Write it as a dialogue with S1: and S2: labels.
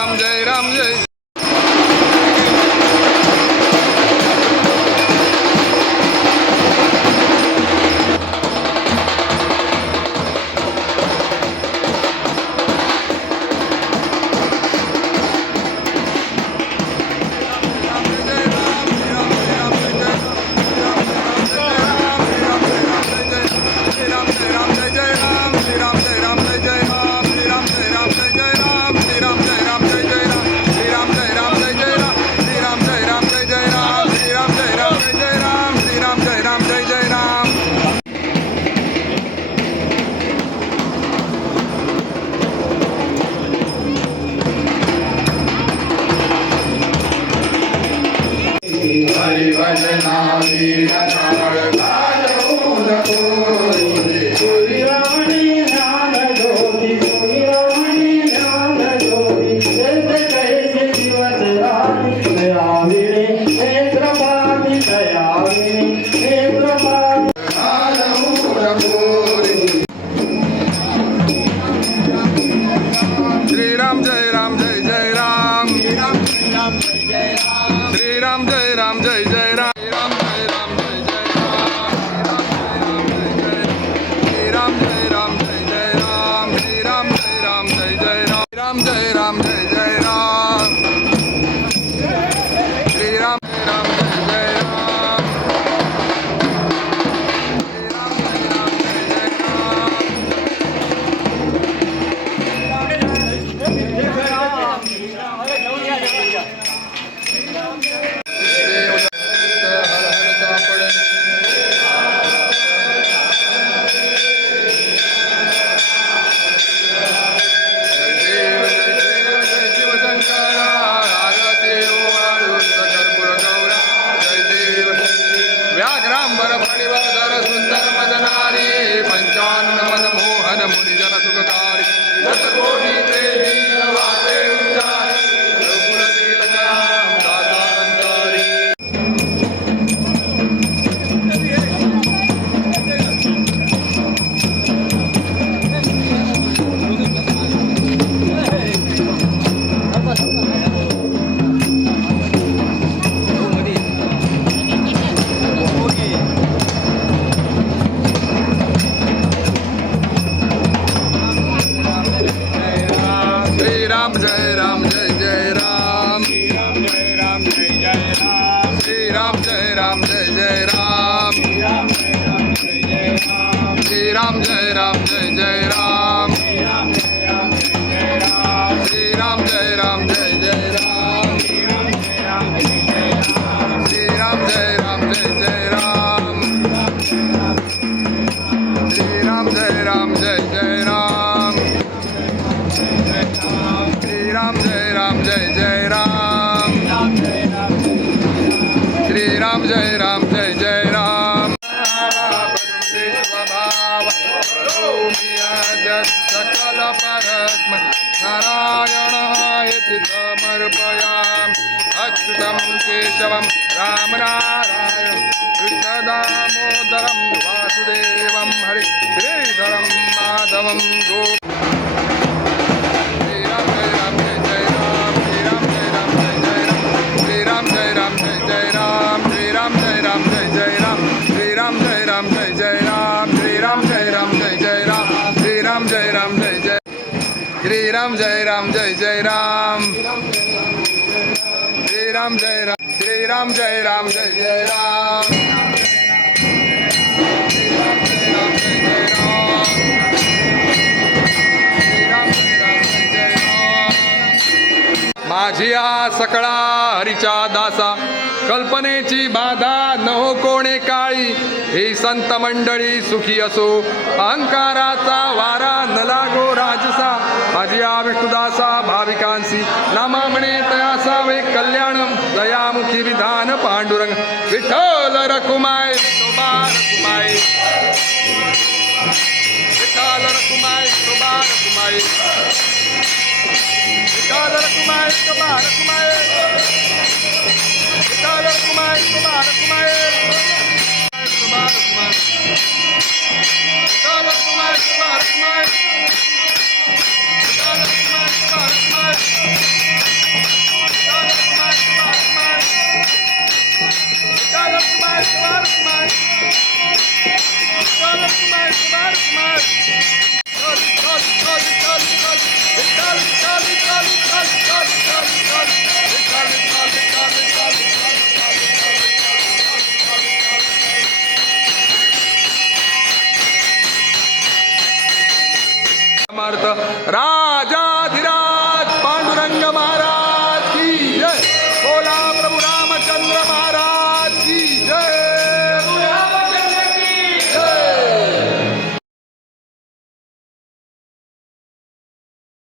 S1: I'm dead. હરિવન નામી નાળ કાળ ઉદકો श्रीराम जय जय जय राम। श्री राम जय राम जय जय राम। सकल परस्म नारायणायति धमृपया भक्मं केशवं राम राम। राम जय राम जय जय राम। जय राम जय राम जय राम जय राम जय जय राम। माझी सकळा हरिचा दासा कल्पनेची बाधा न हो कोणे काळी हे संत मंडळी सुखी असो अहंकाराचा वारा न लागो राजसा भाजिया विष्णुदासा भाविकांसी नामा म्हणे तयासावे कल्याणम दयामुखी विधान पांडुरंग विठ्ठल रखुमाय शोभा रखुमाय विठ्ठल रखुमाय शोभा Rakhumai Vitthal Rakhumai Kumar, Kumar, Kumar. Charlie Kumar, Kumar, Kumar. Charlie, Charlie, Charlie, Charlie, Charlie. Charlie, Charlie, Charlie, Charlie, Charlie, Charlie, Charlie.